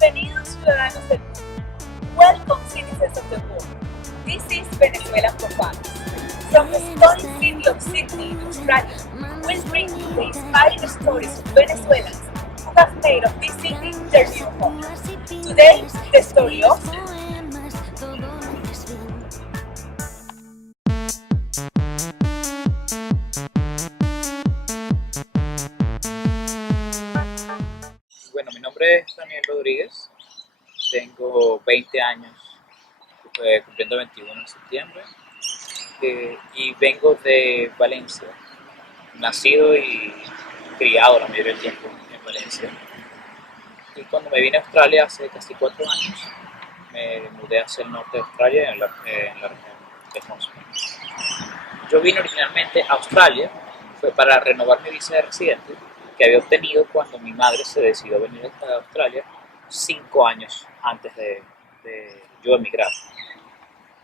Bienvenidos ciudadanos del mundo. Welcome citizens of the world. This is Venezuela Profiles. From the stunning city of Sydney, Australia, we'll bring you the inspiring stories of Venezuelans who have made of this city their new home. Today, the story of Bueno, mi nombre es Daniel Rodríguez, tengo 20 años, cumpliendo 21 en septiembre, y vengo de Valencia, nacido y criado la mayoría del tiempo en Valencia. Y cuando me vine a Australia hace casi 4 años, me mudé hacia el norte de Australia, en la región de Huntsville. Yo vine originalmente a Australia, fue para renovar mi visa de residente, que había obtenido cuando mi madre se decidió venir a Australia 5 años antes de yo emigrar.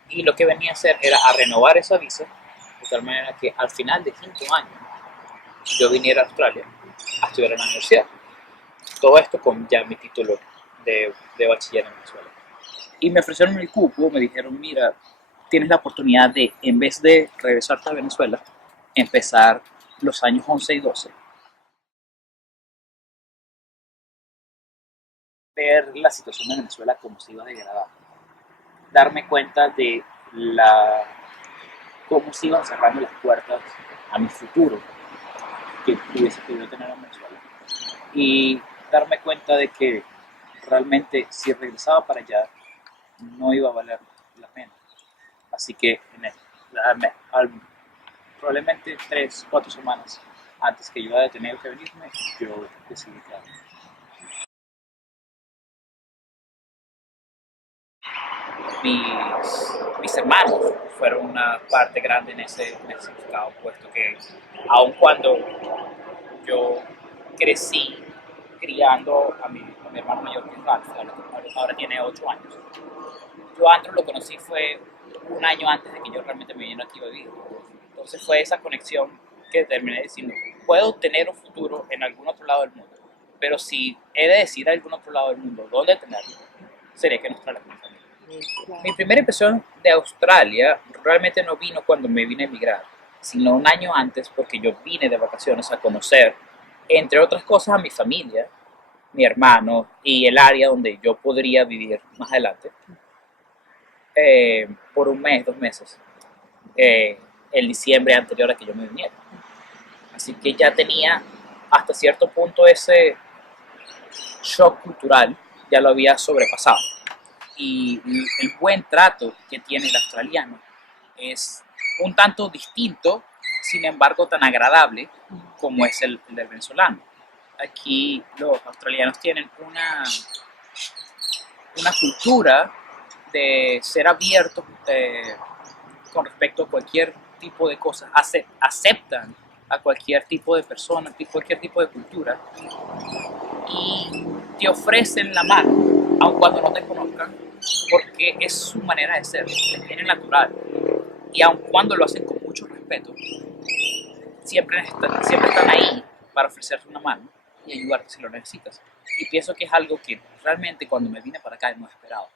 Y lo que venía a hacer era a renovar esa visa, de tal manera que al final de 5 años yo viniera a Australia a estudiar en la universidad. Todo esto con ya mi título de bachiller en Venezuela. Y me ofrecieron el cupo, me dijeron, mira, tienes la oportunidad de, en vez de regresarte a Venezuela, empezar los años 11 y 12. Ver la situación de Venezuela como se iba degradando, darme cuenta de cómo se iban cerrando las puertas a mi futuro que hubiese podido tener en Venezuela, y darme cuenta de que realmente si regresaba para allá no iba a valer la pena. Así que probablemente 3-4 semanas antes que yo haya tenido que venirme, yo decidí quedarme. Mis hermanos fueron una parte grande en ese significado, puesto que aun cuando yo crecí criando a mi hermano mayor, que es Ralph, ahora tiene 8 años, yo a Andrew lo conocí fue un año antes de que yo realmente me viniera aquí a vivir. Entonces fue esa conexión que terminé diciendo, puedo tener un futuro en algún otro lado del mundo, pero si he de decir a algún otro lado del mundo dónde tenerlo, sería que en Australia. Mi primera impresión de Australia realmente no vino cuando me vine a emigrar, sino un año antes, porque yo vine de vacaciones a conocer, entre otras cosas, a mi familia, mi hermano y el área donde yo podría vivir más adelante, por un mes, 2 meses, el diciembre anterior a que yo me viniera. Así que ya tenía hasta cierto punto ese shock cultural, ya lo había sobrepasado. Y el buen trato que tiene el australiano es un tanto distinto, sin embargo tan agradable como es el del venezolano. Aquí los australianos tienen una cultura de ser abiertos con respecto a cualquier tipo de cosas, aceptan a cualquier tipo de persona, cualquier tipo de cultura, y te ofrecen la mano, aun cuando no te conozcan, porque es su manera de ser, les viene natural, y aun cuando lo hacen con mucho respeto, siempre están ahí para ofrecerte una mano y ayudarte si lo necesitas. Y pienso que es algo que realmente cuando me vine para acá no esperaba.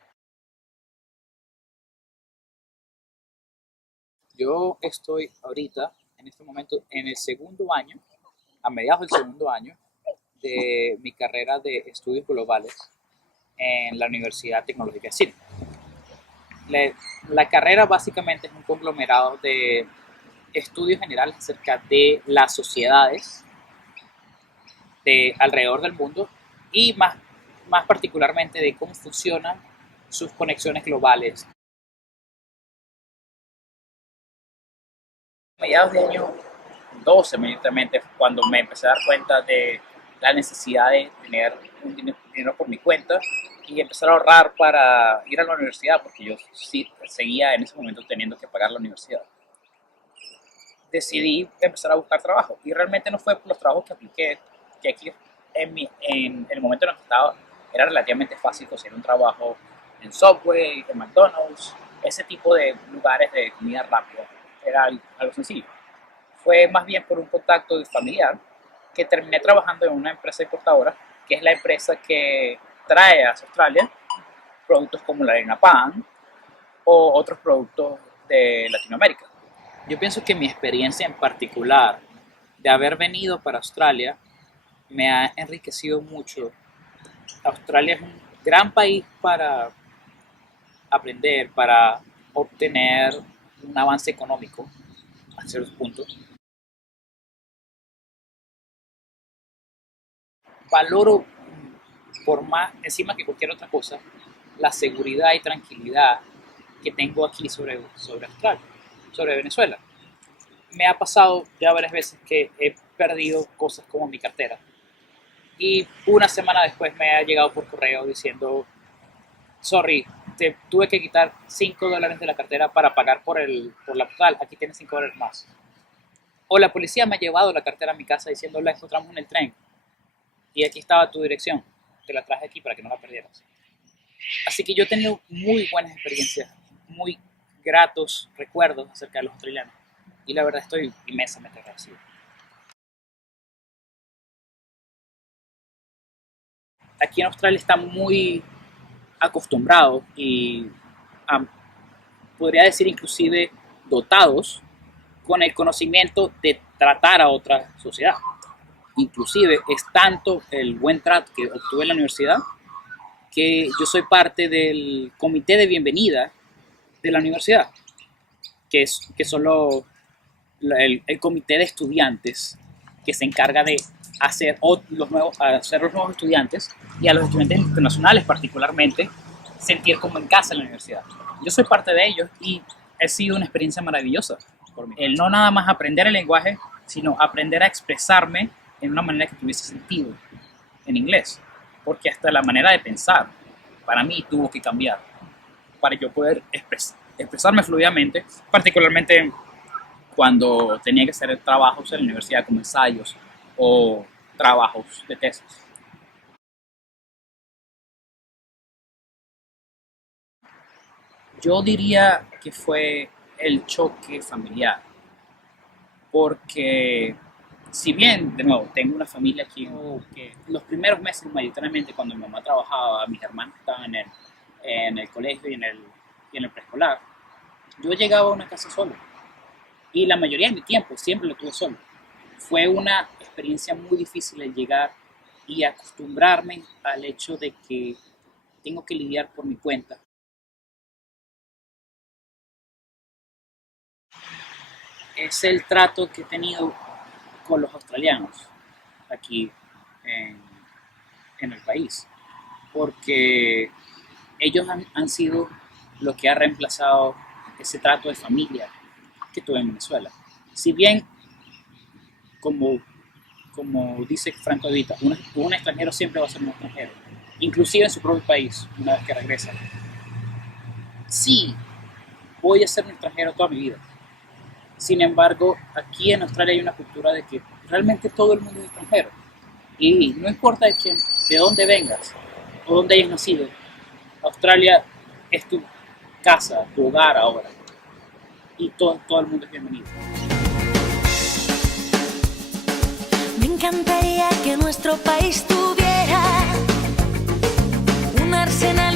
Yo estoy ahorita, en este momento, en el segundo año, a mediados del segundo año, de mi carrera de estudios globales en la Universidad Tecnológica de Sydney. La carrera básicamente es un conglomerado de estudios generales acerca de las sociedades de alrededor del mundo y más particularmente de cómo funcionan sus conexiones globales. A mediados de año 12, inmediatamente, cuando me empecé a dar cuenta de la necesidad de tener un dinero por mi cuenta y empezar a ahorrar para ir a la universidad, porque yo sí seguía en ese momento teniendo que pagar la universidad. Decidí empezar a buscar trabajo, y realmente no fue por los trabajos que apliqué, que aquí en el momento en el que estaba era relativamente fácil conseguir un trabajo en Subway, en McDonald's, ese tipo de lugares de comida rápida, era algo sencillo. Fue más bien por un contacto familiar que terminé trabajando en una empresa importadora, que es la empresa que trae a Australia productos como la harina pan o otros productos de Latinoamérica. Yo pienso que mi experiencia en particular de haber venido para Australia me ha enriquecido mucho. Australia es un gran país para aprender, para obtener un avance económico a ciertos puntos. Valoro por más encima que cualquier otra cosa la seguridad y tranquilidad que tengo aquí sobre Australia, sobre Venezuela. Me ha pasado ya varias veces que he perdido cosas como mi cartera y una semana después me ha llegado por correo diciendo sorry, te tuve que quitar $5 de la cartera para pagar por la postal, aquí tienes $5 más. O la policía me ha llevado la cartera a mi casa diciendo la encontramos en el tren y aquí estaba tu dirección, te la traje aquí para que no la perdieras. Así que yo he tenido muy buenas experiencias, muy gratos recuerdos acerca de los australianos y la verdad estoy inmensamente agradecido. Aquí en Australia están muy acostumbrados y podría decir inclusive dotados con el conocimiento de tratar a otra sociedad. Inclusive es tanto el buen trato que obtuve en la universidad que yo soy parte del comité de bienvenida de la universidad, que son el comité de estudiantes que se encarga de hacer los nuevos estudiantes y a los estudiantes internacionales particularmente sentir como en casa en la universidad. Yo soy parte de ellos y ha sido una experiencia maravillosa por mí. El no nada más aprender el lenguaje, sino aprender a expresarme en una manera que tuviese sentido en inglés, porque hasta la manera de pensar para mí tuvo que cambiar para yo poder expresarme fluidamente, particularmente cuando tenía que hacer trabajos en la universidad como ensayos o trabajos de tesis. Yo diría que fue el choque familiar, porque si bien, de nuevo, tengo una familia aquí, que los primeros meses mayoritariamente cuando mi mamá trabajaba, mis hermanos estaban en el colegio y en el preescolar, yo llegaba a una casa solo y la mayoría de mi tiempo siempre lo tuve solo. Fue una experiencia muy difícil el llegar y acostumbrarme al hecho de que tengo que lidiar por mi cuenta. Es el trato que he tenido con los australianos aquí en el país, porque ellos han sido lo que ha reemplazado ese trato de familia que tuve en Venezuela. Si bien, como dice Franco De Vita, un extranjero siempre va a ser un extranjero, inclusive en su propio país, una vez que regresa. Sí, voy a ser un extranjero toda mi vida. Sin embargo, aquí en Australia hay una cultura de que realmente todo el mundo es extranjero. Y no importa de dónde vengas o dónde hayas nacido, Australia es tu casa, tu hogar ahora. Y todo el mundo es bienvenido. Me encantaría que nuestro país tuviera un arsenal